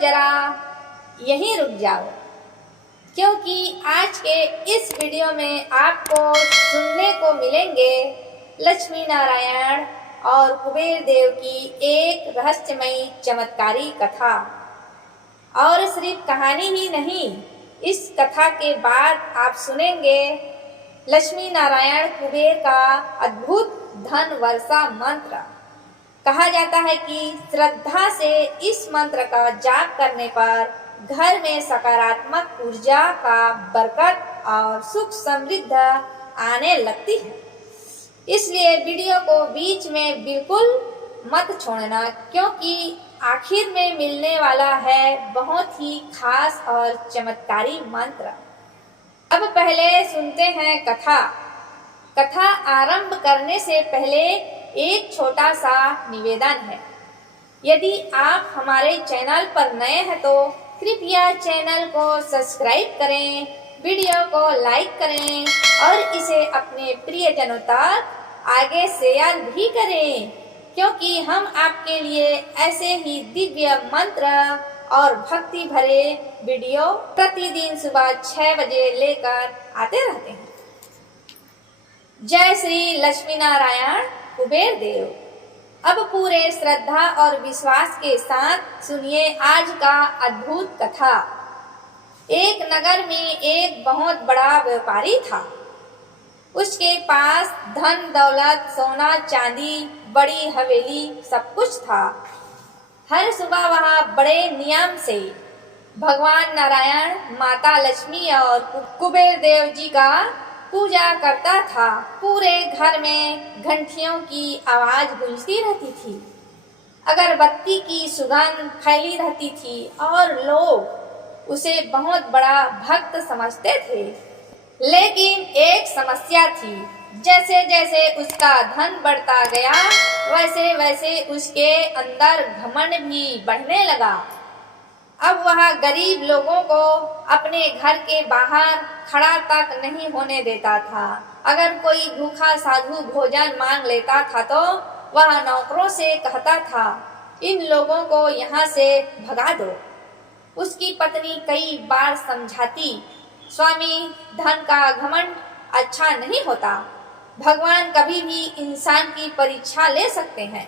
जरा यहीं रुक जाओ, क्योंकि आज के इस वीडियो में आपको सुनने को मिलेंगे लक्ष्मी नारायण और कुबेर देव की एक रहस्यमयी चमत्कारी कथा। और सिर्फ कहानी ही नहीं, इस कथा के बाद आप सुनेंगे लक्ष्मी नारायण कुबेर का अद्भुत धन वर्षा मंत्र। कहा जाता है कि श्रद्धा से इस मंत्र का जाप करने पर घर में सकारात्मक ऊर्जा का बरकत और सुख समृद्ध आने लगती है। इसलिए वीडियो को बीच में बिल्कुल मत छोड़ना, क्योंकि आखिर में मिलने वाला है बहुत ही खास और चमत्कारी मंत्र। अब पहले सुनते हैं कथा। कथा आरंभ करने से पहले एक छोटा सा निवेदन है। यदि आप हमारे चैनल पर नए हैं तो कृपया चैनल को सब्सक्राइब करें, वीडियो को लाइक करें और इसे अपने प्रियजनों तक आगे शेयर भी करें, क्योंकि हम आपके लिए ऐसे ही दिव्य मंत्र और भक्ति भरे वीडियो प्रतिदिन सुबह 6 बजे लेकर आते रहते हैं। जय श्री लक्ष्मी नारायण कुबेर देव। अब पूरे श्रद्धा और विश्वास के साथ सुनिए आज का अद्भुत कथा। एक नगर में एक बहुत बड़ा व्यापारी था। उसके पास धन दौलत, सोना चांदी, बड़ी हवेली सब कुछ था। हर सुबह वह बड़े नियम से भगवान नारायण, माता लक्ष्मी और कुबेर देव जी का पूजा करता था। पूरे घर में घंटियों की आवाज गूंजती रहती थी, अगरबत्ती की सुगंध फैली रहती थी और लोग उसे बहुत बड़ा भक्त समझते थे। लेकिन एक समस्या थी। जैसे जैसे उसका धन बढ़ता गया, वैसे वैसे उसके अंदर घमंड भी बढ़ने लगा। अब वह गरीब लोगों को अपने घर के बाहर खड़ा तक नहीं होने देता था। अगर कोई भूखा साधु भोजन मांग लेता था तो वह नौकरों से कहता था, इन लोगों को यहाँ से भगा दो। उसकी पत्नी कई बार समझाती, स्वामी धन का घमंड अच्छा नहीं होता। भगवान कभी भी इंसान की परीक्षा ले सकते हैं।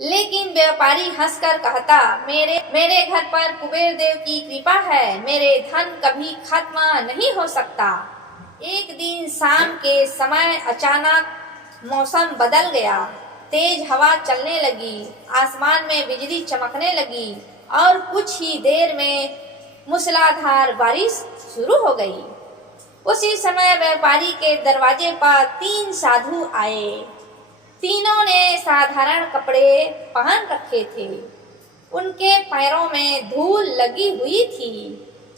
लेकिन व्यापारी हंसकर कहता, मेरे घर पर कुबेर देव की कृपा है, मेरे धन कभी खत्म नहीं हो सकता। एक दिन शाम के समय अचानक मौसम बदल गया। तेज हवा चलने लगी, आसमान में बिजली चमकने लगी और कुछ ही देर में मूसलाधार बारिश शुरू हो गई। उसी समय व्यापारी के दरवाजे पर 3 साधु आए। तीनों ने साधारण कपड़े पहन रखे थे। उनके पैरों में धूल लगी हुई थी,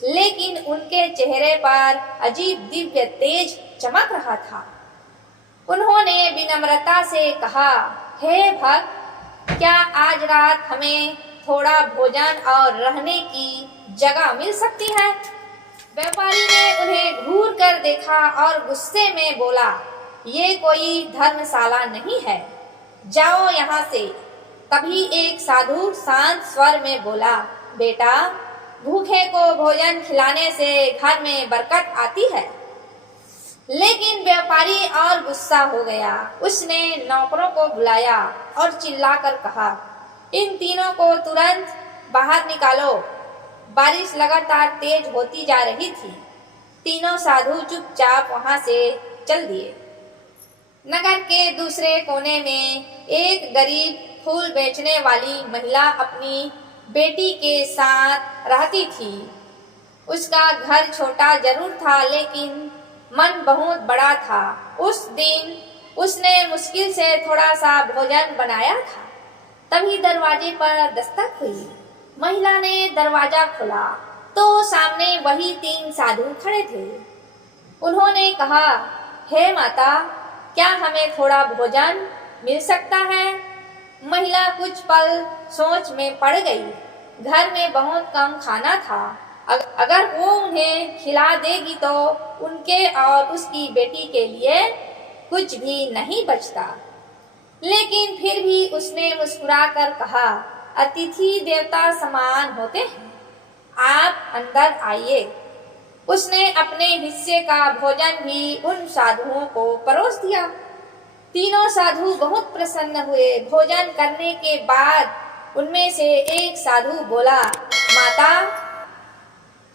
लेकिन उनके चेहरे पर अजीब दिव्य तेज चमक रहा था। उन्होंने विनम्रता से कहा, हे भक्त, क्या आज रात हमें थोड़ा भोजन और रहने की जगह मिल सकती है? व्यापारी ने उन्हें घूर कर देखा और गुस्से में बोला, ये कोई धर्मशाला नहीं है, जाओ यहाँ से। तभी एक साधु शांत स्वर में बोला, बेटा, भूखे को भोजन खिलाने से घर में बरकत आती है। लेकिन व्यापारी और गुस्सा हो गया। उसने नौकरों को बुलाया और चिल्लाकर कहा, इन तीनों को तुरंत बाहर निकालो। बारिश लगातार तेज होती जा रही थी। तीनों साधु चुपचाप वहां से चल दिए। नगर के दूसरे कोने में एक गरीब फूल बेचने वाली महिला अपनी बेटी के साथ रहती थी। उसका घर छोटा जरूर था, लेकिन मन बहुत बड़ा था। उस दिन उसने मुश्किल से थोड़ा सा भोजन बनाया था। तभी दरवाजे पर दस्तक हुई। महिला ने दरवाजा खोला तो सामने वही 3 साधु खड़े थे। उन्होंने कहा, हे माता, क्या हमें थोड़ा भोजन मिल सकता है? महिला कुछ पल सोच में पड़ गई। घर में बहुत कम खाना था। अगर वो उन्हें खिला देगी तो उनके और उसकी बेटी के लिए कुछ भी नहीं बचता। लेकिन फिर भी उसने मुस्कुराकर कहा, अतिथि देवता समान होते हैं। आप अंदर आइए। उसने अपने हिस्से का भोजन भी उन साधुओं को परोस दिया। तीनों साधु बहुत प्रसन्न हुए। भोजन करने के बाद उनमें से एक साधु बोला, माता,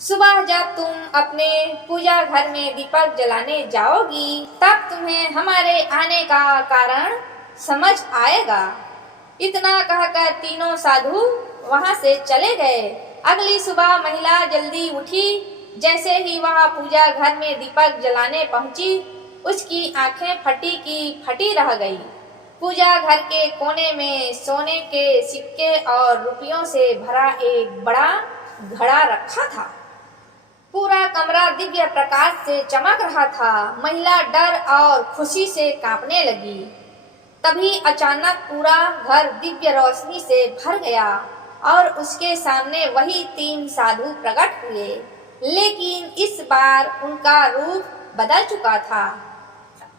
सुबह जब तुम अपने पूजा घर में दीपक जलाने जाओगी तब तुम्हें हमारे आने का कारण समझ आएगा। इतना कहकर तीनों साधु वहां से चले गए। अगली सुबह महिला जल्दी उठी। जैसे ही वह पूजा घर में दीपक जलाने पहुंची, उसकी आंखें फटी की फटी रह गई। पूजा घर के कोने में सोने के सिक्के और रुपयों से भरा एक बड़ा घड़ा रखा था। पूरा कमरा दिव्य प्रकाश से चमक रहा था। महिला डर और खुशी से कांपने लगी। तभी अचानक पूरा घर दिव्य रोशनी से भर गया और उसके सामने वही तीन साधु प्रकट हुए, लेकिन इस बार उनका रूप बदल चुका था।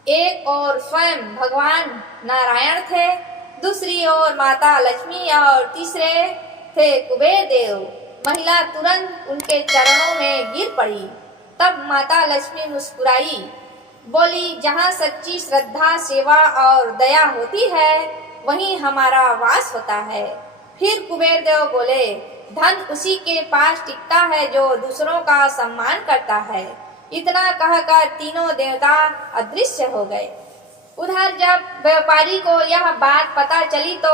एक ओर स्वयं भगवान नारायण थे, दूसरी ओर माता लक्ष्मी और तीसरे थे कुबेर देव। महिला तुरंत उनके चरणों में गिर पड़ी। तब माता लक्ष्मी मुस्कुराई, बोली, जहाँ सच्ची श्रद्धा, सेवा और दया होती है वहीं हमारा वास होता है। फिर कुबेर देव बोले, धन उसी के पास टिकता है जो दूसरों का सम्मान करता है। इतना कहकर तीनों देवता अदृश्य हो गए। उधर जब व्यापारी को यह बात पता चली तो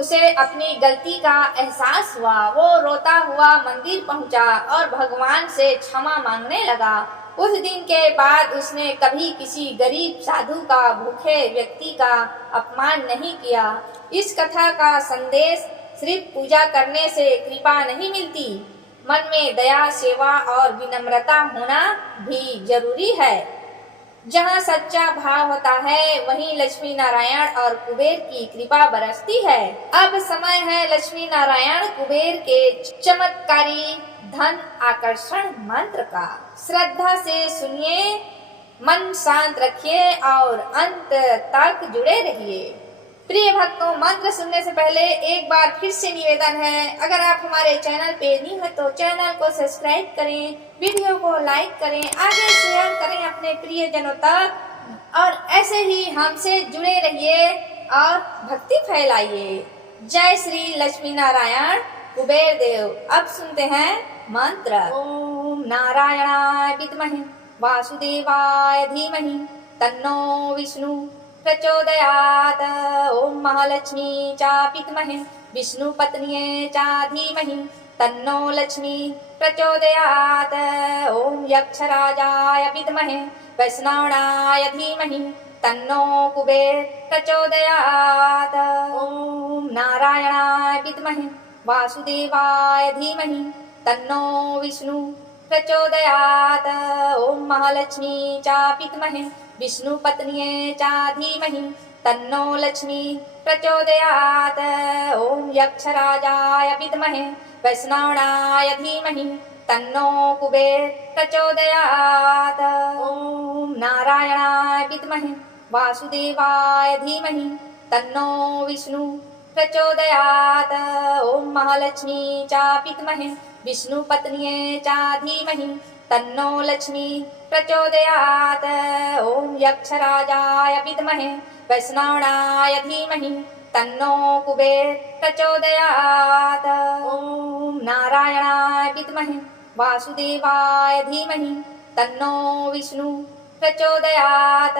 उसे अपनी गलती का एहसास हुआ। वो रोता हुआ मंदिर पहुंचा और भगवान से क्षमा मांगने लगा। उस दिन के बाद उसने कभी किसी गरीब साधु का, भूखे व्यक्ति का अपमान नहीं किया। इस कथा का संदेश सिर्फ पूजा करने से कृपा नहीं मिलती, मन में दया, सेवा और विनम्रता होना भी जरूरी है। जहाँ सच्चा भाव होता है वहीं लक्ष्मी नारायण और कुबेर की कृपा बरसती है। अब समय है लक्ष्मी नारायण कुबेर के चमत्कारी धन आकर्षण मंत्र का। श्रद्धा से सुनिए, मन शांत रखिए और अंत तक जुड़े रहिए। प्रिय भक्तों, मंत्र सुनने से पहले एक बार फिर से निवेदन है, अगर आप हमारे चैनल पे नहीं है तो चैनल को सब्सक्राइब करें, वीडियो को लाइक करें, आगे शेयर करें अपने प्रियजनों तक और ऐसे ही हमसे जुड़े रहिए और भक्ति फैलाइए। जय श्री लक्ष्मी नारायण कुबेर देव। अब सुनते हैं मंत्र। ओम नारायणाय विद्महे वासुदेवाय धीमहि तन्नो विष्णु प्रचोदयात्। ओम महालक्ष्मी च विद्महे विष्णु पत्न्ये च धीमहि तन्नो लक्ष्मी प्रचोदयात्। ओम यक्षराजाय विद्महे वैष्णवाय धीमहि तन्नो कुबेर प्रचोदयात्। ओम नारायणाय विद्महे वासुदेवाय धीमहि तन्नो विष्णु प्रचोदयात्। ओम महालक्ष्मी च विद्महे विष्णु पत्न्ये च धीमहि तन्नो लक्ष्मी प्रचोदयात्। ओम यक्षराजाय विद्महे वैष्णवाय धीमहि तन्नो कुबेर प्रचोदयात्। ओम नारायणाय विद्महे वासुदेवाय धीमहि तन्नो विष्णु प्रचोदयात्। ओम महालक्ष्मी च विद्महे विष्णु पत्न्ये च धीमहि तन्नो लक्ष्मी प्रचोदयात्। ओम यक्षराजाय विद्महे वैष्णवाय धीमहि तन्नो कुबेर प्रचोदयात्। ओम नारायणाय विद्महे वासुदेवाय धीमहि तन्नो विष्णु प्रचोदयात्।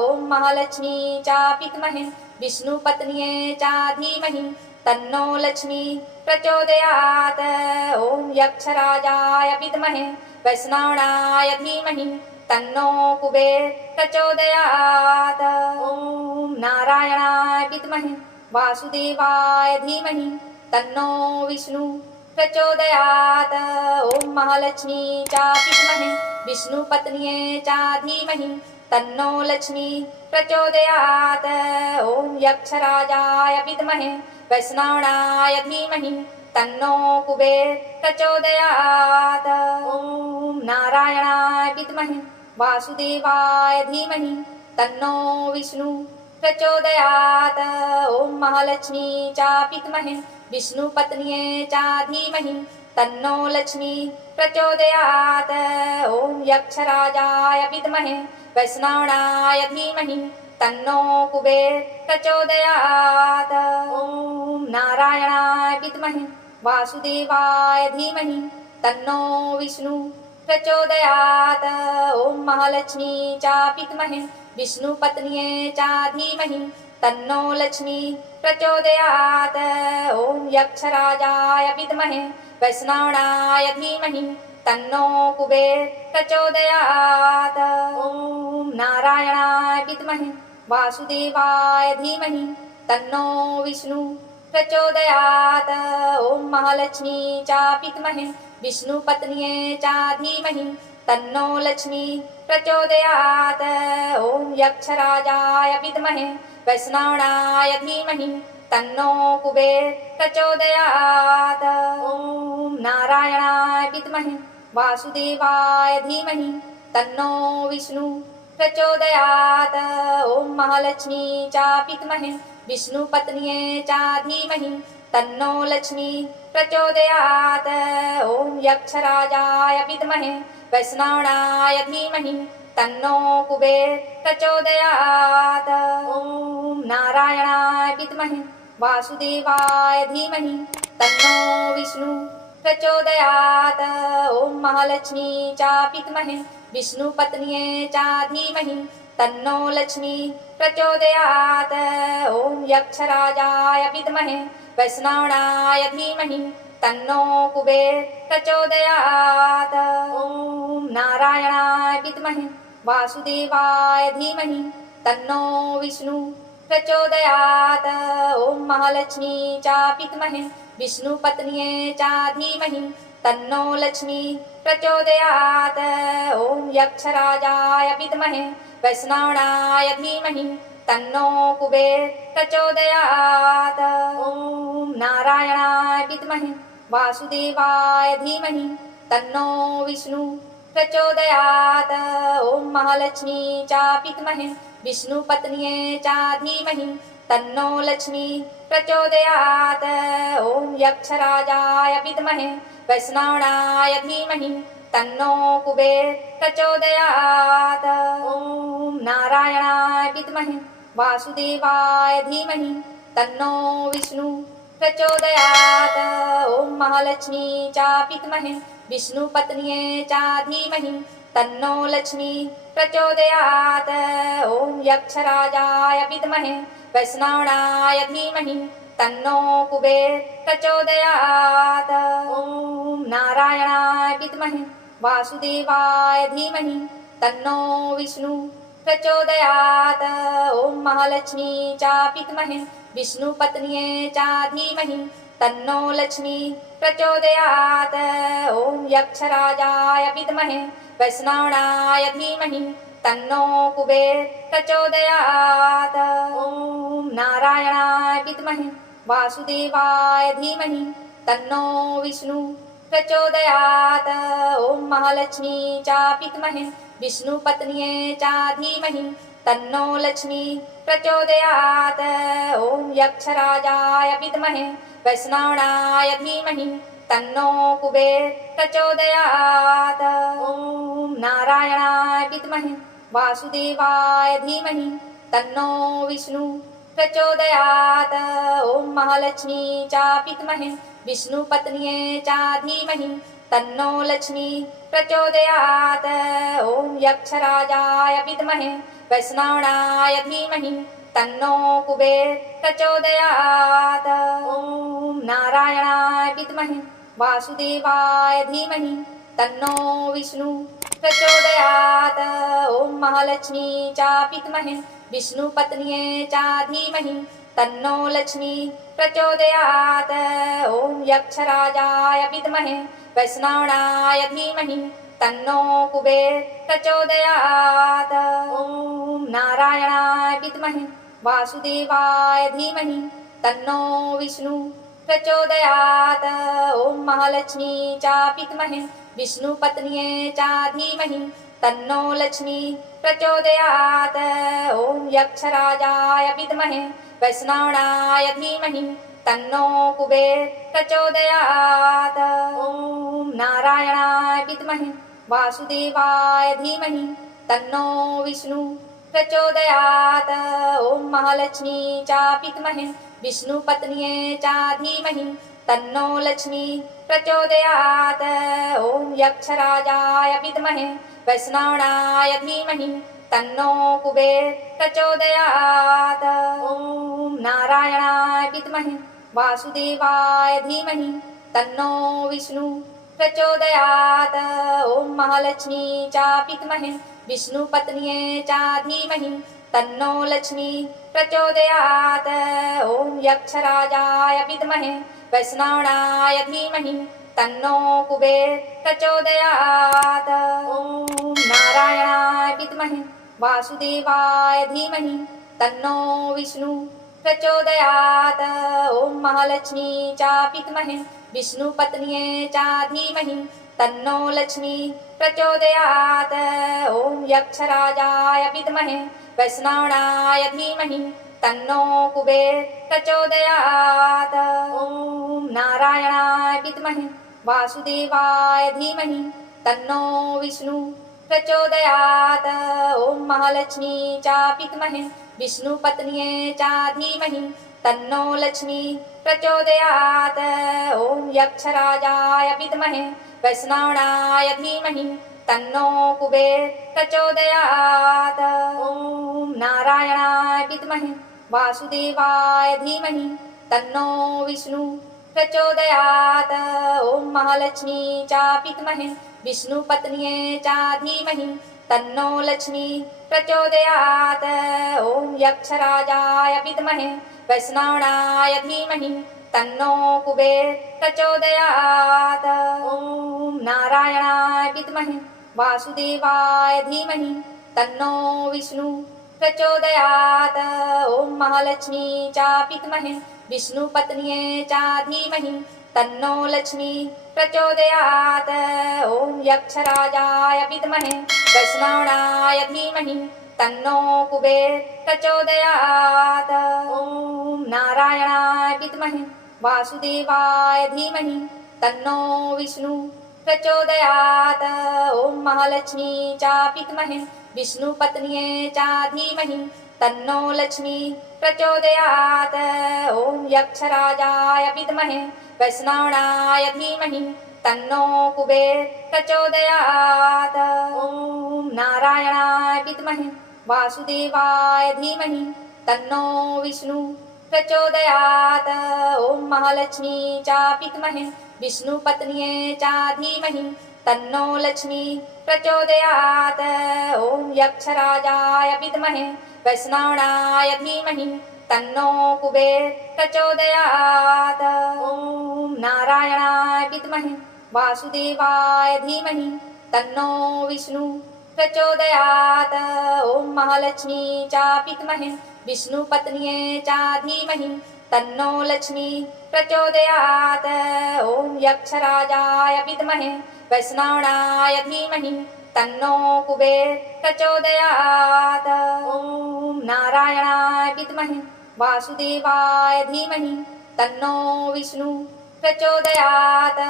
ओम महालक्ष्मी च विद्महे विष्णु पत्न्ये च धीमहि तन्नो लक्ष्मी प्रचोदयात्। ओम यक्षराजाय विद्महे वैष्णवाय धीमहि तन्नो कुबेर प्रचोदयात्। ओम नारायणाय विद्महे वासुदेवाय धीमहि तन्नो विष्णु प्रचोदयात्। ओम महालक्ष्मी च विद्महे विष्णु पत्न्ये च धीमहि तन्नो लक्ष्मी प्रचोदयात्। ओम यक्षराजाय विद्महे वैष्णवाय धीमहि तन्नो कुबेर प्रचोदयात्। ओम नारायणाय विद्महे वासुदेवाय धीमहि तन्नो विष्णु प्रचोदयात्। ओम महालक्ष्मी च विद्महे विष्णुपत्न्ये च धीमहि तन्नो लक्ष्मी प्रचोदयात्। ॐ यक्षराजाय विद्महे वैष्णवाय धीमहि तन्नो कुबेर प्रचोदयात्। ॐ नारायणाय विद्महे वासुदेवाय धीमहि तन्नो विष्णु प्रचोदयात्। ॐ महालक्ष्मी च विद्महे विष्णुपत्न्ये च धीमहि तन्नो लक्ष्मी प्रचोदयात्। ॐ यक्षराजाय विद्महे वैष्णवाय धीमहि तन्नो कुबेर प्रचोदयात्। ॐ नारायणाय विद्महे वासुदेवाय धीमहि तन्नो विष्णु प्रचोदयात्। ॐ महालक्ष्मी च विद्महे विष्णुपत्न्ये च धीमहि तन्नो लक्ष्मी प्रचोदयात्। ॐ यक्षराजाय विद्महे वैष्णवाय धीमहि तन्नो कुबेर प्रचोदयात्। ॐ नारायणाय विद्महे वासुदेवाय धीमहि तन्नो विष्णु प्रचोदयात्। ॐ महालक्ष्मी च विद्महे विष्णुपत्न्ये च धीमहि तन्नो लक्ष्मी प्रचोदयात्। ॐ यक्षराजाय विद्महे वैष्णवाय धीमहि तन्नो कुबेर प्रचोदयात्। ॐ नारायणाय विद्महे वासुदेवाय धीमहि तन्नो विष्णु प्रचोदयात्। ॐ महालक्ष्मी च विद्महे विष्णुपत्न्ये च धीमहि तन्नो लक्ष्मी प्रचोदयात्। ॐ यक्षराजाय विद्महे वैष्णवाय धीमहि तन्नो कुबेर प्रचोदयात्। ॐ नारायणाय विद्महे वासुदेवाय धीमहि तन्नो विष्णु प्रचोदयात्। ॐ महालक्ष्मी च विद्महे विष्णुपत्न्ये च धीमहि तन्नो लक्ष्मी प्रचोदयात्। ॐ यक्षराजाय विद्महे वैष्णवाय धीमहि तन्नो कुबेर प्रचोदयात्। ॐ नारायणाय विद्महे वासुदेवाय धीमहि तन्नो विष्णु प्रचोदयात्। ॐ महालक्ष्मी च विद्महे विष्णुपत्न्ये च धीमहि तन्नो लक्ष्मी प्रचोदयात्। ॐ यक्षराजाय विद्महे वैष्णवाय धीमहि तन्नो कुबेर प्रचोदयात्। ॐ नारायणाय विद्महे वासुदेवाय धीमहि तन्नो विष्णु प्रचोदयात्। ॐ महालक्ष्मी च विद्महे विष्णुपत्न्ये च धीमहि तन्नो लक्ष्मी प्रचोदयात्। ॐ यक्षराजाय विद्महे वैष्णवाय धीमहि तन्नो कुबेर प्रचोदयात्। ॐ नारायणाय विद्महे वासुदेवाय धीमहि तन्नो विष्णु प्रचोदयात्। ॐ महालक्ष्मी च विद्महे विष्णुपत्न्ये च धीमहि तन्नो लक्ष्मी प्रचोदयात्। ॐ यक्षराजाय विद्महे वैष्णवाय धीमहि तन्नो कुबेर प्रचोदयात्। ॐ नारायणाय विद्महे वासुदेवाय धीमहि तन्नो विष्णु प्रचोदयात्। ॐ महालक्ष्मी च विद्महे विष्णुपत्न्ये च धीमहि तन्नो लक्ष्मी प्रचोदयात्। ॐ यक्षराजाय विद्महे वैष्णवाय धीमहि तन्नो कुबेर प्रचोदयात्। ॐ नारायणाय विद्महे वासुदेवाय धीमहि तन्नो विष्णु प्रचोदयात्। ॐ महालक्ष्मी च विद्महे विष्णुपत्न्ये च धीमहि तन्नो लक्ष्मी प्रचोदयात्। ॐ यक्षराजाय विद्महे वैष्णवाय धीमहि तन्नो कुबेर प्रचोदयात्। ॐ नारायणाय विद्महे वासुदेवाय धीमहि तन्नो विष्णु प्रचोदयात्। ॐ महालक्ष्मी च विद्महे विष्णुपत्न्ये च धीमहि तन्नो लक्ष्मी प्रचोदयात्। ॐ यक्षराजाय विद्महे वैष्णवाय धीमहि तन्नो कुबेर प्रचोदयात्। ॐ नारायणाय विद्महे वासुदेवाय धीमहि तन्नो विष्णु प्रचोदयात्। ॐ महालक्ष्मी च विद्महे विष्णुपत्न्ये च धीमहि तन्नो लक्ष्मी प्रचोदयात्। ॐ यक्षराजाय विद्महे वैष्णवाय धीमहि तन्नो कुबेर प्रचोदयात्। ॐ नारायणाय विद्महे वासुदेवाय धीमहि तन्नो विष्णु प्रचोदयात्। ॐ महालक्ष्मी च विद्महे विष्णुपत्न्यै च धीमहि तन्नो लक्ष्मी प्रचोदयात्। ॐ यक्षराजाय विद्महे वैष्णवाय धीमहि तन्नो कुबेर प्रचोदयात्। ॐ नारायणाय विद्महे वासुदेवाय धीमहि तन्नो विष्णु प्रचोदयात्। ॐ महालक्ष्मी च विद्महे विष्णुपत्न्यै च धीमहि तन्नो लक्ष्मी प्रचोदयात्। ॐ यक्षराजाय विद्महे वैष्णवाय धीमहि तन्नो कुबेर प्रचोदयात्। ॐ नारायणाय विद्महे वासुदेवाय धीमहि तन्नो विष्णु प्रचोदयात्। ॐ महालक्ष्मी च विद्महे विष्णुपत्न्यै च धीमहि तन्नो लक्ष्मी प्रचोदयात्। ॐ यक्षराजाय विद्महे वैष्णवाय धीमहि तन्नो कुबेर प्रचोदयात्। ॐ नारायणाय विद्महे वासुदेवाय धीमहि तन्नो विष्णु प्रचोदयात्। ॐ महालक्ष्मी च विद्महे विष्णुपत्न्यै च धीमहि तन्नो लक्ष्मी प्रचोदयात्। ॐ यक्षराजाय विद्महे वैष्णवाय धीमहि तन्नो कुबेर प्रचोदयात्। ॐ नारायणाय विद्महे वासुदेवाय धीमहि तन्नो विष्णु प्रचोदयात्। ॐ महालक्ष्मी च विद्महे विष्णुपत्न्यै च धीमहि तन्नो लक्ष्मी प्रचोदयात्। ॐ यक्षराजाय विद्महे वैष्णवाय धीमहि तन्नो कुबेर प्रचोदयात्। ॐ नारायणाय विद्महे वासुदेवाय धीमहि तन्नो विष्णु प्रचोदयात्। ॐ महालक्ष्मी च विद्महे विष्णुपत्न्यै च धीमहि तन्नो लक्ष्मी प्रचोदयात्। ॐ यक्षराजाय विद्महे वैष्णवाय धीमहि तन्नो कुबेर प्रचोदयात्। ॐ नारायणाय विद्महे वासुदेवाय धीमहि तन्नो विष्णु प्रचोदयात्। ॐ महालक्ष्मी च विद्महे विष्णुपत्न्यै च धीमहि तन्नो लक्ष्मी प्रचोदयात्। ॐ यक्षराजाय विद्महे वैष्णवाय धीमहि तन्नो कुबेर प्रचोदयात्। ॐ नारायणाय विद्महे वासुदेवाय धीमहि तन्नो विष्णु प्रचोदयात्। ॐ महालक्ष्मी च विद्महे विष्णुपत्न्यै च धीमहि तन्नो लक्ष्मी प्रचोदयात्। ॐ यक्षराजाय विद्महे वैष्णवाय धीमहि तन्नो कुबेर प्रचोदयात्। ॐ नारायणाय विद्महे वासुदेवाय धीमहि तन्नो विष्णु प्रचोदयात्। ॐ महालक्ष्मी च विद्महे विष्णुपत्न्यै च धीमहि तन्नो लक्ष्मी प्रचोदयात्। ॐ यक्षराजाय विद्महे वैष्णवाय धीमहि तन्नो कुबेर प्रचोदयात्। ॐ नारायणाय विद्महे वासुदेवाय धीमहि तन्नो विष्णु प्रचोदयात्।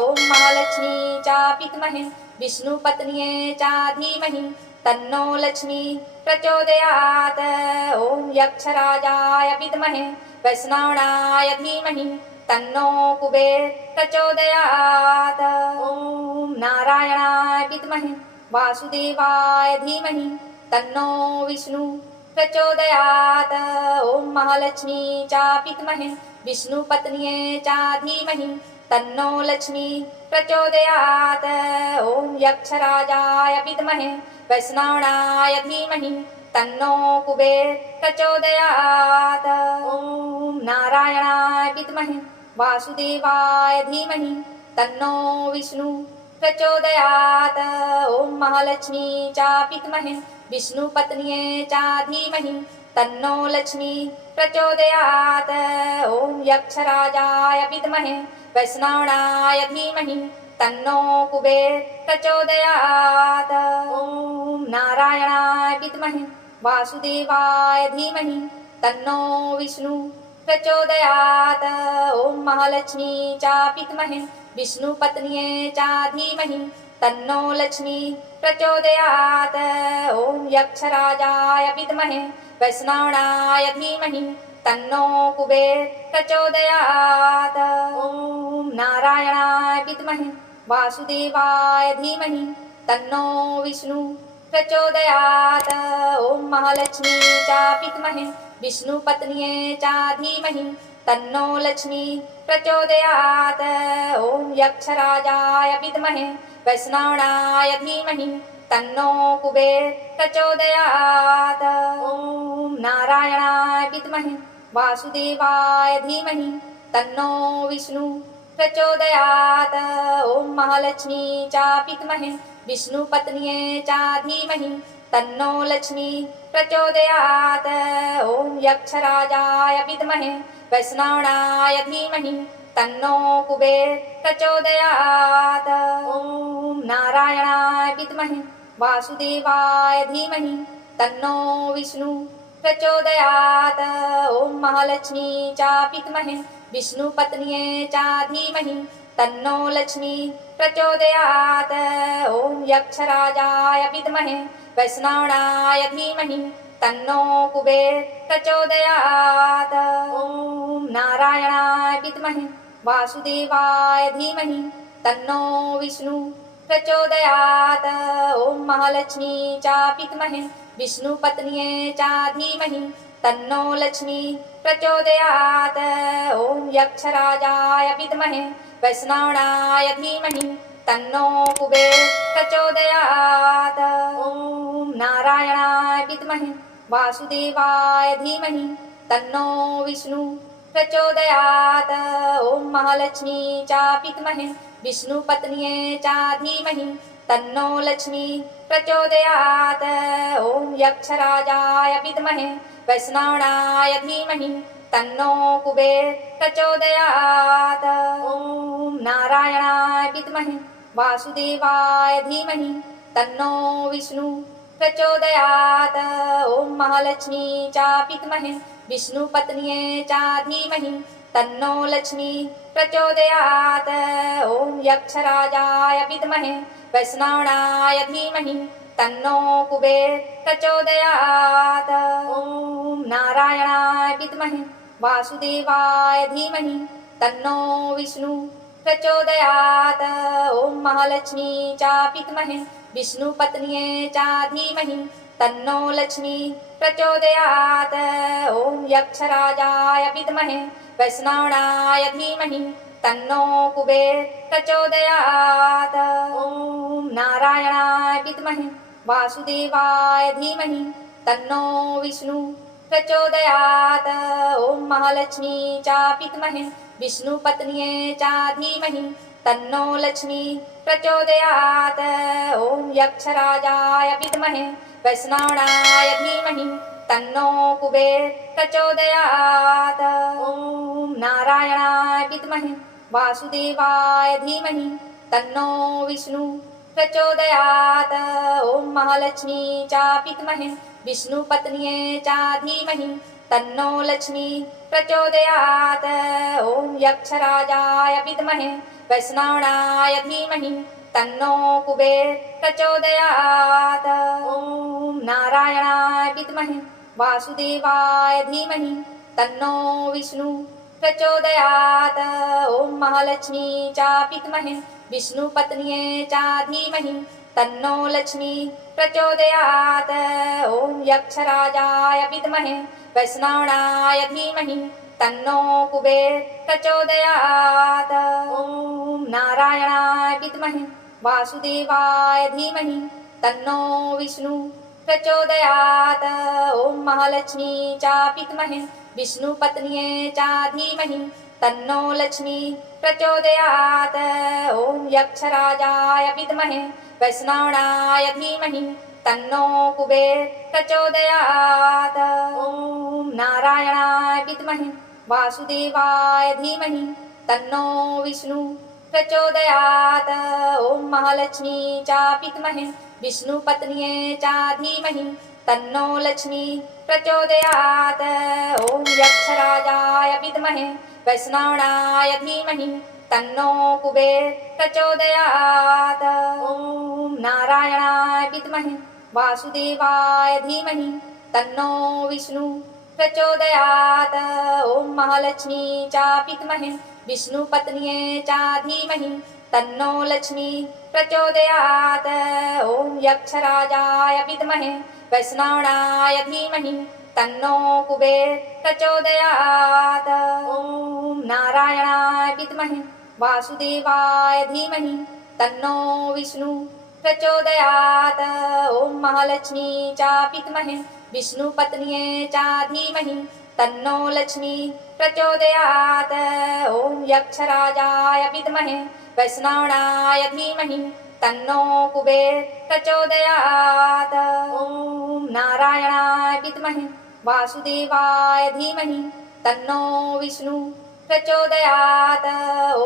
ॐ महालक्ष्मी च विद्महे विष्णुपत्न्यै च धीमहि तन्नो लक्ष्मी प्रचोदयात्। ॐ यक्षराजाय विद्महे वैष्णवाय धीमहि तन्नो कुबेर प्रचोदयात्। ॐ नारायणाय विद्महे वासुदेवाय धीमहि तन्नो विष्णु प्रचोदयात्। ॐ महालक्ष्मी च विद्महे विष्णुपत्न्यै च धीमहि तन्नो लक्ष्मी प्रचोदयात्। ॐ यक्षराजाय विद्महे वैष्णवाय धीमहि तन्नो कुबेर प्रचोदयात्। ॐ नारायणाय विद्महे वासुदेवाय धीमहि तन्नो विष्णु प्रचोदयात्। ॐ महालक्ष्मी च विद्महे विष्णुपत्न्यै च धीमहि तन्नो लक्ष्मी प्रचोदयात्। ॐ यक्षराजाय विद्महे वैष्णवाय धीमहि तन्नो कुबेर प्रचोदयात्। ॐ नारायणाय विद्महे वासुदेवाय धीमहि तन्नो विष्णु प्रचोदयात्। ॐ महालक्ष्मी च विद्महे विष्णुपत्न्ये च धीमहि तन्नो लक्ष्मी प्रचोदयात्। ॐ यक्षराजाय विद्महे वैष्णवाय धीमहि तन्नो कुबेर प्रचोदयात्। ॐ नारायणाय विद्महे वासुदेवाय धीमहि तन्नो विष्णु प्रचोदयात्। ॐ महालक्ष्मी च विद्महे विष्णुपत्न्ये च धीमहि तन्नो लक्ष्मी प्रचोदयात्। ॐ यक्षराजाय विद्महे वैष्णवाय धीमहि तन्नो कुबेर प्रचोदयात्। ॐ नारायणाय विद्महे वासुदेवाय धीमहि तन्नो विष्णु प्रचोदयात्। ॐ महालक्ष्मी च विद्महे विष्णुपत्न्ये च धीमहि तन्नो लक्ष्मी प्रचोदयात्। ॐ यक्षराजाय विद्महे वैष्णवाय धीमहि तन्नो कुबेर प्रचोदयात्। ॐ नारायणाय विद्महे वासुदेवाय धीमहि तन्नो विष्णु प्रचोदयात्। ॐ महालक्ष्मी च विद्महे विष्णुपत्न्ये च धीमहि तन्नो लक्ष्मी प्रचोदयात्। ॐ यक्षराजाय विद्महे वैष्णवाय धीमहि तन्नो कुबेर प्रचोदयात्। ॐ नारायणाय विद्महे वासुदेवाय धीमहि तन्नो विष्णु प्रचोदयात्। ॐ महालक्ष्मी च विद्महे विष्णुपत्न्ये च धीमहि तन्नो लक्ष्मी प्रचोदयात्। ॐ यक्षराजाय विद्महे वैष्णवाय धीमहि तन्नो कुबेर प्रचोदयात्। ॐ नारायणाय विद्महे वासुदेवाय धीमहि तन्नो विष्णु प्रचोदयात्। ॐ महालक्ष्मी च विद्महे विष्णुपत्न्ये च धीमहि तन्नो लक्ष्मी प्रचोदयात्। ॐ यक्षराजाय विद्महे वैष्णवाय धीमहि तन्नो कुबेर प्रचोदयात्। ॐ नारायणाय विद्महे वासुदेवाय धीमहि तन्नो विष्णु प्रचोदयात्। ॐ महालक्ष्मी च विद्महे विष्णुपत्न्ये च धीमहि तन्नो लक्ष्मी प्रचोदयात्। ॐ यक्षराजाय विद्महे वैष्णवाय धीमहि तन्नो कुबेर प्रचोदयात्। ॐ नारायणाय विद्महे वासुदेवाय धीमहि तन्नो विष्णु प्रचोदयात्। ॐ महालक्ष्मी च विद्महे विष्णुपत्न्ये च धीमहि तन्नो लक्ष्मी प्रचोदयात्। ॐ यक्षराजाय विद्महे वैष्णवाय धीमहि तन्नो कुबेर प्रचोदयात्। ॐ नारायणाय विद्महे वासुदेवाय धीमहि तन्नो विष्णु प्रचोदयात्। ॐ महालक्ष्मी च विद्महे विष्णुपत्न्ये च धीमहि तन्नो लक्ष्मी प्रचोदयात्। ॐ यक्षराजाय विद्महे वैष्णवाय धीमहि तन्नो कुबेर प्रचोदयात्। ॐ नारायणाय विद्महे वासुदेवाय धीमहि तन्नो विष्णु प्रचोदयात्। ॐ महालक्ष्मी च विद्महे विष्णुपत्न्ये च धीमहि तन्नो लक्ष्मी प्रचोदयात्। ॐ यक्षराजाय विद्महे वैष्णवाय धीमहि तन्नो कुबेर प्रचोदयात्। ॐ नारायणाय विद्महे वासुदेवाय धीमहि तन्नो विष्णु प्रचोदयात्। ॐ महालक्ष्मी च विद्महे विष्णुपत्न्ये च धीमहि तन्नो लक्ष्मी प्रचोदयात्। ॐ यक्षराजाय विद्महे वैष्णवाय धीमहि तन्नो कुबेर प्रचोदयात्। ॐ नारायणाय विद्महे वासुदेवाय धीमहि तन्नो विष्णु प्रचोदयात्। ॐ महालक्ष्मी च विद्महे विष्णुपत्न्ये च धीमहि तन्नो लक्ष्मी प्रचोदयात्। ॐ यक्षराजाय विद्महे वैष्णवाय धीमहि तन्नो कुबेर प्रचोदयात्। ॐ नारायणाय विद्महे वासुदेवाय धीमहि तन्नो विष्णु प्रचोदयात्। ॐ महालक्ष्मी च विद्महे विष्णुपत्न्ये च धीमहि तन्नो लक्ष्मी प्रचोदयात्। ॐ यक्षराजाय विद्महे वैष्णवाय धीमहि तन्नो कुबेर प्रचोदयात्। ॐ नारायणाय विद्महे वासुदेवाय धीमहि तन्नो विष्णु प्रचोदयात्। ॐ महालक्ष्मी च विद्महे विष्णुपत्न्ये च धीमहि तन्नो लक्ष्मी प्रचोदयात्। ॐ यक्षराजाय विद्महे वैष्णवाय धीमहि तन्नो कुबेर प्रचोदयात्। ॐ नारायणाय विद्महे वासुदेवाय धीमहि तन्नो विष्णु प्रचोदयात्। ॐ महालक्ष्मी च विद्महे विष्णुपत्न्ये च धीमहि तन्नो लक्ष्मी प्रचोदयात्। ॐ यक्षराजाय विद्महे वैष्णवाय धीमहि तन्नो कुबेर प्रचोदयात्। ॐ नारायणाय विद्महे वासुदेवाय धीमहि तन्नो विष्णु प्रचोदयात्।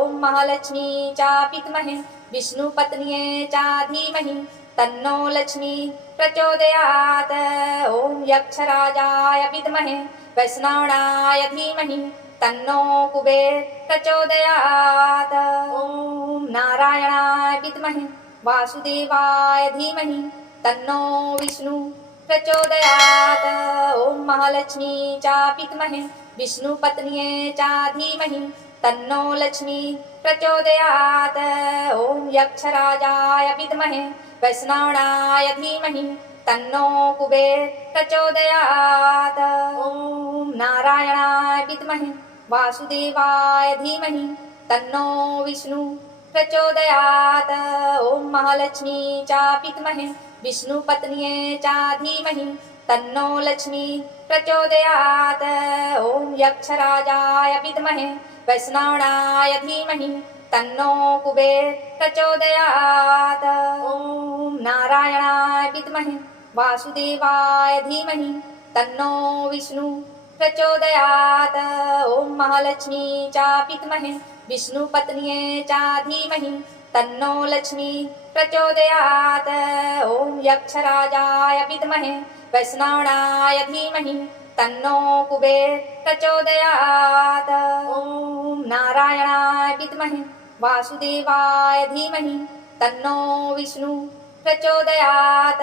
ॐ महालक्ष्मी च विद्महे विष्णुपत्न्ये च धीमहि तन्नो लक्ष्मी प्रचोदयात्। ॐ यक्षराजाय विद्महे वैष्णवाय धीमहि तन्नो कुबेर प्रचोदयात्। ॐ नारायणाय विद्महे वासुदेवाय धीमहि तन्नो विष्णु प्रचोदयात्। ॐ महालक्ष्मी च विद्महे विष्णुपत्न्ये च धीमहि तन्नो लक्ष्मी प्रचोदयात्। ॐ यक्षराजाय विद्महे वैष्णवाय धीमहि तन्नो कुबेर प्रचोदयात्। ॐ नारायणाय विद्महे वासुदेवाय धीमहि तन्नो विष्णु प्रचोदयात्। ॐ महालक्ष्मी च विद्महे विष्णुपत्न्ये च धीमहि तन्नो लक्ष्मी प्रचोदयात्। ॐ यक्षराजाय विद्महे वैष्णवाय धीमहि तन्नो कुबेर प्रचोदयात्। ॐ नारायणाय विद्महे वासुदेवाय धीमहि तन्नो विष्णु प्रचोदयात्। ॐ महालक्ष्मी च विद्महे विष्णुपत्न्ये च धीमहि तन्नो लक्ष्मी प्रचोदयात्। ॐ यक्षराजाय विद्महे वैष्णवाय धीमहि तन्नो कुबेर प्रचोदयात्। ॐ नारायणाय विद्महे वासुदेवाय धीमहि तन्नो विष्णु प्रचोदयात्।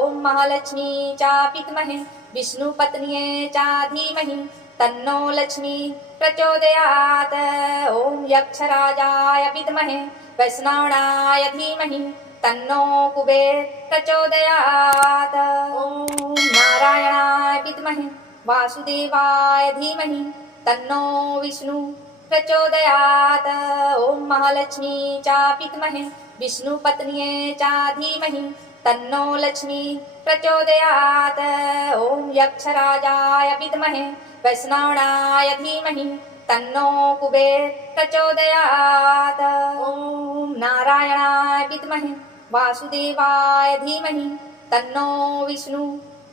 ॐ महालक्ष्मी च विद्महे विष्णुपत्न्ये च धीमहि तन्नो लक्ष्मी प्रचोदयात्। ॐ यक्षराजाय विद्महे वैष्णवाय धीमहि तन्नो कुबेर प्रचोदयात्। ॐ नारायणाय विद्महे वासुदेवाय धीमहि तन्नो विष्णु प्रचोदयात्। ॐ महालक्ष्मी च विद्महे विष्णुपत्न्ये च धीमहि तन्नो लक्ष्मी प्रचोदयात्। ॐ यक्षराजाय विद्महे वैष्णवाय धीमहि तन्नो कुबेर प्रचोदयात्। ॐ नारायणाय विद्महे वासुदेवाय धीमहि तन्नो विष्णु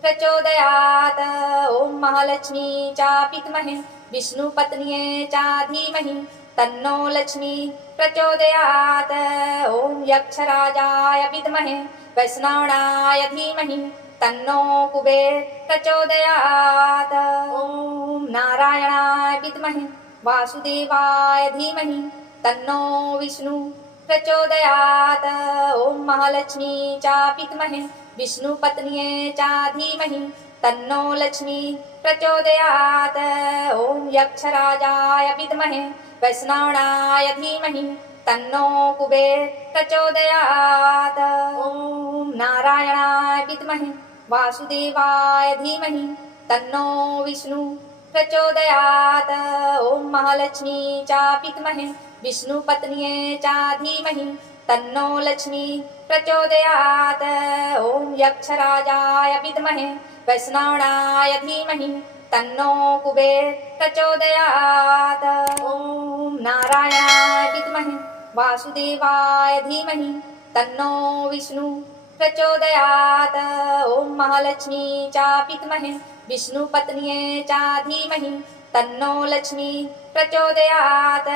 प्रचोदयात्। ॐ महालक्ष्मी च विद्महे विष्णुपत्न्ये च धीमहि तन्नो लक्ष्मी प्रचोदयात्। ॐ यक्षराजाय विद्महे वैष्णवाय धीमहि तन्नो कुबेर प्रचोदयात्। ॐ नारायणाय विद्महे वासुदेवाय धीमहि तन्नो विष्णु प्रचोदयात्। ॐ महालक्ष्मी च विद्महे विष्णुपत्न्ये च धीमहि तन्नो लक्ष्मी प्रचोदयात्। ॐ यक्षराजाय विद्महे वैष्णवाय धीमहि तन्नो कुबेर प्रचोदयात्। ॐ नारायणाय विद्महे वासुदेवाय धीमहि तन्नो विष्णु प्रचोदयात्। ॐ महालक्ष्मी च विद्महे विष्णुपत्न्ये च धीमहि तन्नो लक्ष्मी प्रचोदयात्। ॐ यक्षराजाय विद्महे वैष्णवाय धीमहि तन्नो कुबेर प्रचोदयात्। ॐ नारायणाय विद्महे वासुदेवाय धीमहि तन्नो विष्णु प्रचोदयात्। ॐ महालक्ष्मी च विद्महे विष्णुपत्न्ये च धीमहि तन्नो लक्ष्मी प्रचोदयात्।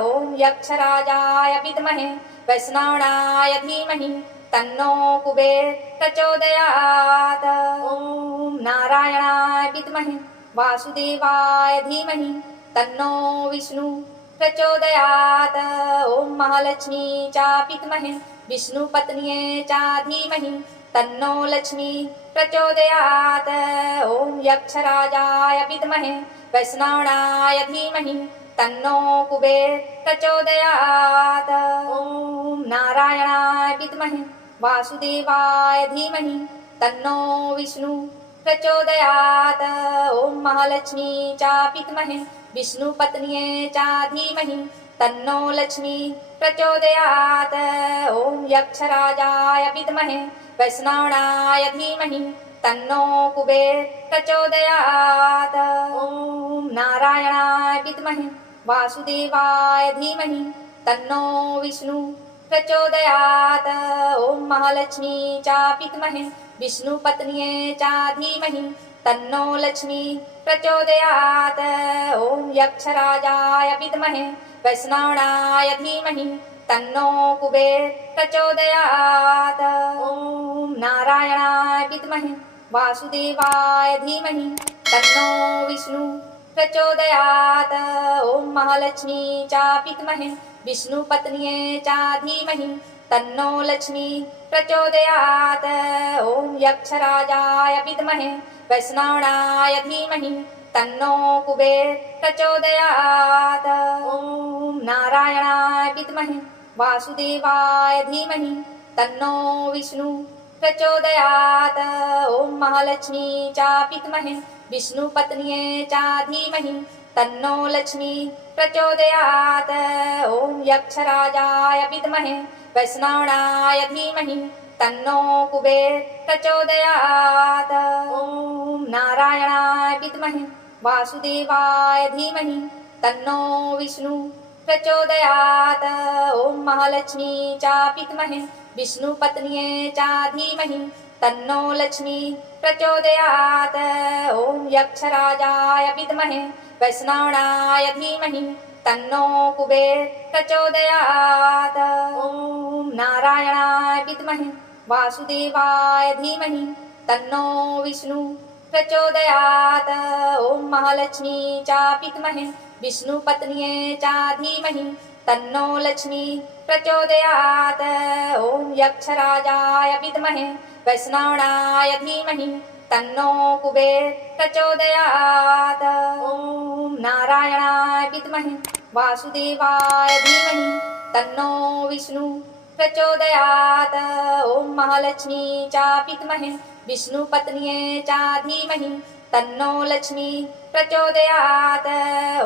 ॐ यक्षराजाय विद्महे वैष्णवाय धीमहि तन्नो कुबेर प्रचोदयात्। ॐ नारायणाय विद्महे वासुदेवाय धीमहि तन्नो विष्णु प्रचोदयात्। ॐ महालक्ष्मी च विद्महे विष्णुपत्न्यै च धीमहि तन्नो लक्ष्मी प्रचोदयात्। ॐ यक्षराजाय विद्महे वैष्णवाय धीमहि तन्नो कुबेर प्रचोदयात्। ॐ नारायणाय विद्महे वासुदेवाय धीमहि तन्नो विष्णु प्रचोदयात्। ॐ महालक्ष्मी च विद्महे विष्णुपत्न्यै च धीमहि तन्नो लक्ष्मी प्रचोदयात्। ॐ यक्षराजाय विद्महे वैष्णवाय धीमहि तन्नो कुबेर प्रचोदयात्। ॐ नारायणाय विद्महे वासुदेवाय धीमहि तन्नो विष्णु प्रचोदयात्। ॐ महालक्ष्मी च विद्महे विष्णुपत्न्यै च धीमहि तन्नो लक्ष्मी प्रचोदयात्। ॐ यक्षराजाय विद्महे वैष्णवाय धीमहि तन्नो कुबेर प्रचोदयात्। ॐ नारायणाय विद्महे वासुदेवाय धीमहि तन्नो विष्णु प्रचोदयात्। ॐ महालक्ष्मी च विद्महे विष्णुपत्न्यै च धीमहि तन्नो लक्ष्मी प्रचोदयात्। ॐ यक्षराजाय विद्महे वैष्णवाय धीमहि तन्नो कुबेर प्रचोदयात्। ॐ नारायणाय विद्महे वासुदेवाय धीमहि तन्नो विष्णु प्रचोदयात्। ॐ महालक्ष्मी च विद्महे विष्णुपत्न्यै च धीमहि तन्नो लक्ष्मी प्रचोदयात्। ॐ यक्षराजाय विद्महे वैष्णवाय धीमहि तन्नो कुबेर प्रचोदयात्। ॐ नारायणाय विद्महे वासुदेवाय धीमहि तन्नो विष्णु प्रचोदयात्। ॐ महालक्ष्मी च विद्महे विष्णुपत्न्यै च धीमहि तन्नो लक्ष्मी प्रचोदयात्। ॐ यक्षराजाय विद्महे वैष्णवाय धीमहि तन्नो कुबेर प्रचोदयात्। ॐ नारायणाय विद्महे वासुदेवाय धीमहि तन्नो विष्णु प्रचोदयात्। ॐ महालक्ष्मी च विद्महे विष्णुपत्न्यै च धीमहि तन्नो लक्ष्मी प्रचोदयात्। ॐ यक्षराजाय विद्महे वैष्णवाय धीमहि तन्नो कुबेर प्रचोदयात्। ॐ नारायणाय विद्महे वासुदेवाय धीमहि तन्नो विष्णु प्रचोदयात्। ॐ महालक्ष्मी च विद्महे विष्णुपत्न्यै च धीमहि तन्नो लक्ष्मी प्रचोदयात्।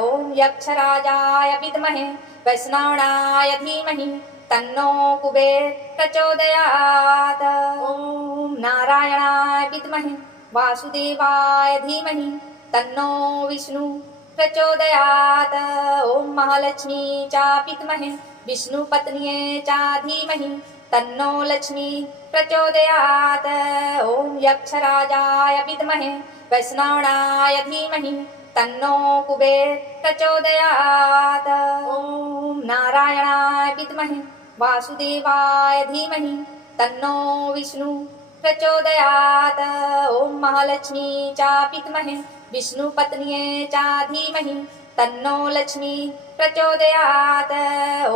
ॐ यक्षराजाय विद्महे वैष्णवाय धीमहि तन्नो कुबेर प्रचोदयात्। ॐ नारायणाय विद्महे वासुदेवाय धीमहि तन्नो विष्णु प्रचोदयात्। ॐ महालक्ष्मी च विद्महे विष्णुपत्न्यै च धीमहि तन्नो लक्ष्मी प्रचोदयात्। ॐ यक्षराजाय विद्महे वैष्णवाय धीमहि तन्नो कुबेर प्रचोदयात्। ॐ नारायणाय विद्महे वासुदेवाय धीमहि तन्नो विष्णु प्रचोदयात्। ॐ महालक्ष्मी च विद्महे विष्णुपत्न्यै च धीमहि तन्नो लक्ष्मी प्रचोदयात्।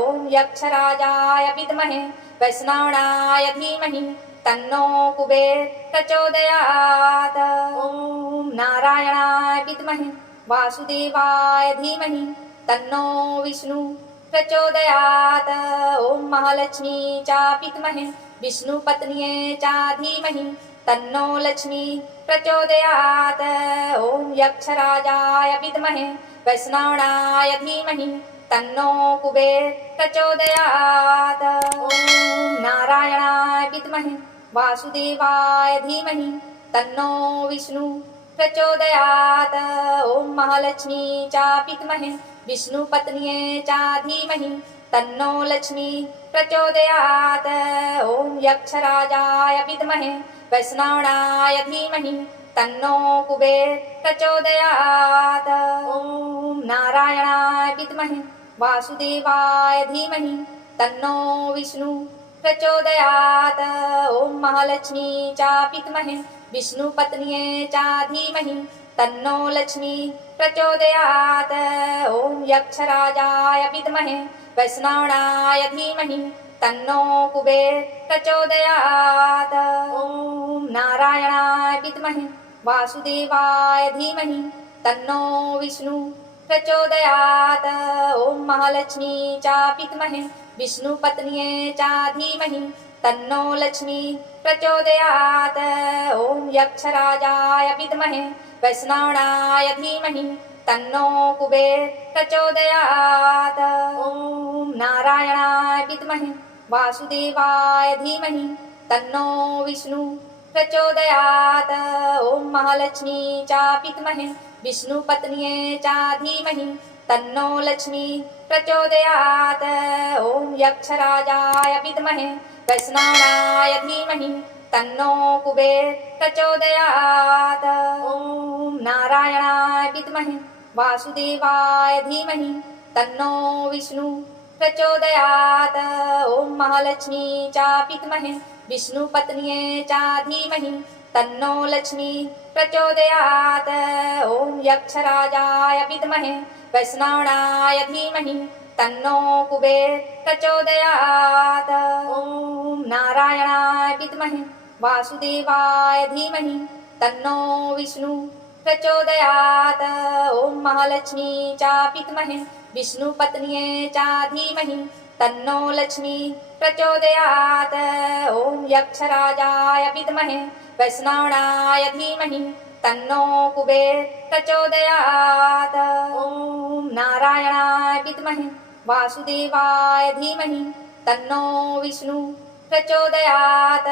ॐ यक्षराजाय विद्महे वैष्णवाय धीमहि तन्नो कुबेर प्रचोदयात्। ॐ नारायणाय विद्महे वासुदेवाय धीमहि तन्नो विष्णु प्रचोदयात्। ॐ महालक्ष्मी च विद्महे विष्णुपत्न्यै च धीमहि तन्नो लक्ष्मी प्रचोदयात्। ॐ यक्षराजाय विद्महे वैष्णवाय धीमहि तन्नो कुबेर प्रचोदयात्। ॐ नारायणाय विद्महे वासुदेवाय धीमहि तन्नो विष्णु प्रचोदयात्। ॐ महालक्ष्मी च विद्महे विष्णुपत्न्यै च धीमहि तन्नो लक्ष्मी प्रचोदयात्। ॐ यक्षराजाय विद्महे वैष्णवाय धीमहि तन्नो कुबेर प्रचोदयात्। ॐ नारायणाय विद्महे वासुदेवाय धीमहि तन्नो विष्णु प्रचोदयात्। ॐ महालक्ष्मी च विद्महे विष्णुपत्न्यै च धीमहि तन्नो लक्ष्मी प्रचोदयात्। ॐ यक्षराजाय विद्महे वैष्णवाय धीमहि तन्नो कुबेर प्रचोदयात्। ॐ नारायणाय विद्महे वासुदेवाय धीमहि तन्नो विष्णु प्रचोदयात्। ॐ महालक्ष्मी च विद्महे विष्णुपत्न्यै च धीमहि तन्नो लक्ष्मी प्रचोदयात्। ॐ यक्षराजाय विद्महे वैष्णवाय धीमहि तन्नो कुबेर प्रचोदयात्। ॐ नारायणाय विद्महे वासुदेवाय धीमहि तन्नो विष्णु प्रचोदयात्। ॐ महालक्ष्मी च विद्महे विष्णुपत्न्यै च धीमहि तन्नो लक्ष्मी प्रचोदयात्। ॐ यक्षराजाय विद्महे वैष्णवाय धीमहि तन्नो कुबेर प्रचोदयात्। ॐ नारायणाय विद्महे वासुदेवाय धीमहि तन्नो विष्णु प्रचोदयात्। ॐ महालक्ष्मी च विद्महे विष्णुपत्न्यै च धीमहि तन्नो लक्ष्मी प्रचोदयात्। ॐ यक्षराजाय विद्महे वैष्णवाय धीमहि तन्नो कुबेर प्रचोदयात्। ॐ नारायणाय विद्महे वासुदेवाय धीमहि तन्नो विष्णु प्रचोदयात्। ॐ महालक्ष्मी च विद्महे विष्णुपत्न्यै च धीमहि तन्नो लक्ष्मी प्रचोदयात्। ॐ यक्षराजाय विद्महे वैष्णवाय धीमहि तन्नो कुबेर प्रचोदयात्। ॐ नारायणाय विद्महे वासुदेवाय धीमहि तन्नो विष्णु प्रचोदयात्।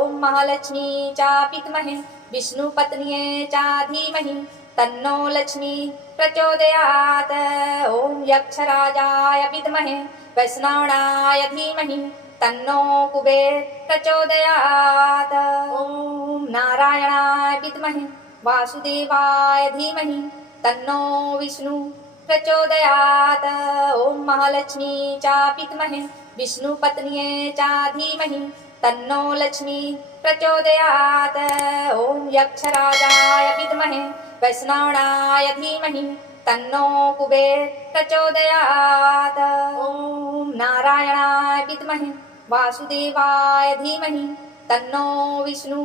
ॐ महालक्ष्मी च विद्महे विष्णुपत्न्यै च धीमहि तन्नो लक्ष्मी प्रचोदयात्। ॐ यक्षराजाय विद्महे वैष्णवाय धीमहि तन्नो कुबेर प्रचोदयात्। ॐ नारायणाय विद्महे वासुदेवाय धीमहि तन्नो विष्णु प्रचोदयात्। ॐ महालक्ष्मी च विद्महे विष्णुपत्न्यै च धीमहि तन्नो लक्ष्मी प्रचोदयात्। ॐ यक्षराजाय विद्महे वैष्णवाय धीमहि तन्नो कुबेर प्रचोदयात्। ॐ नारायणाय विद्महे वासुदेवाय धीमहि तन्नो विष्णु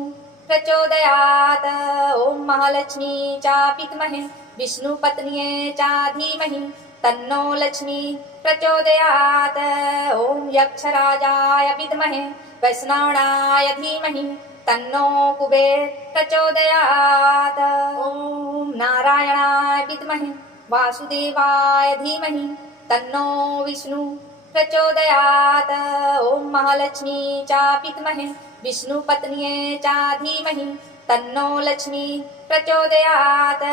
प्रचोदयात्। ॐ महालक्ष्मी च विद्महे विष्णुपत्न्यै च धीमहि तन्नो लक्ष्मी प्रचोदयात्। ॐ यक्षराजाय विद्महे वैष्णवाय धीमहि तन्नो कुबेर प्रचोदयात्। ॐ नारायणाय विद्महे वासुदेवाय धीमहि तन्नो विष्णु प्रचोदयात्। ॐ महालक्ष्मी च विद्महे विष्णुपत्न्यै च धीमहि तन्नो लक्ष्मी प्रचोदयात्।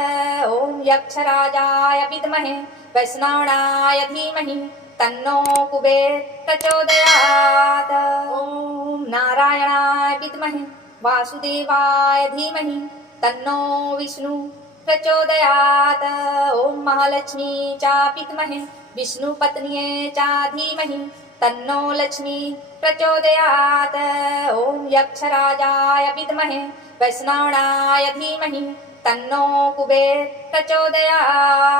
ॐ यक्षराजाय विद्महे वैष्णवाय धीमहि तन्नो कुबेर प्रचोदयात्। ॐ नारायणाय विद्महे वासुदेवाय धीमहि तन्नो विष्णु प्रचोदयात्। ॐ महालक्ष्मी च विद्महे विष्णुपत्न्यै च धीमहि तन्नो लक्ष्मी प्रचोदयात्। ॐ यक्षराजाय विद्महे वैष्णवाय धीमहि तन्नो कुबेर प्रचोदयात्।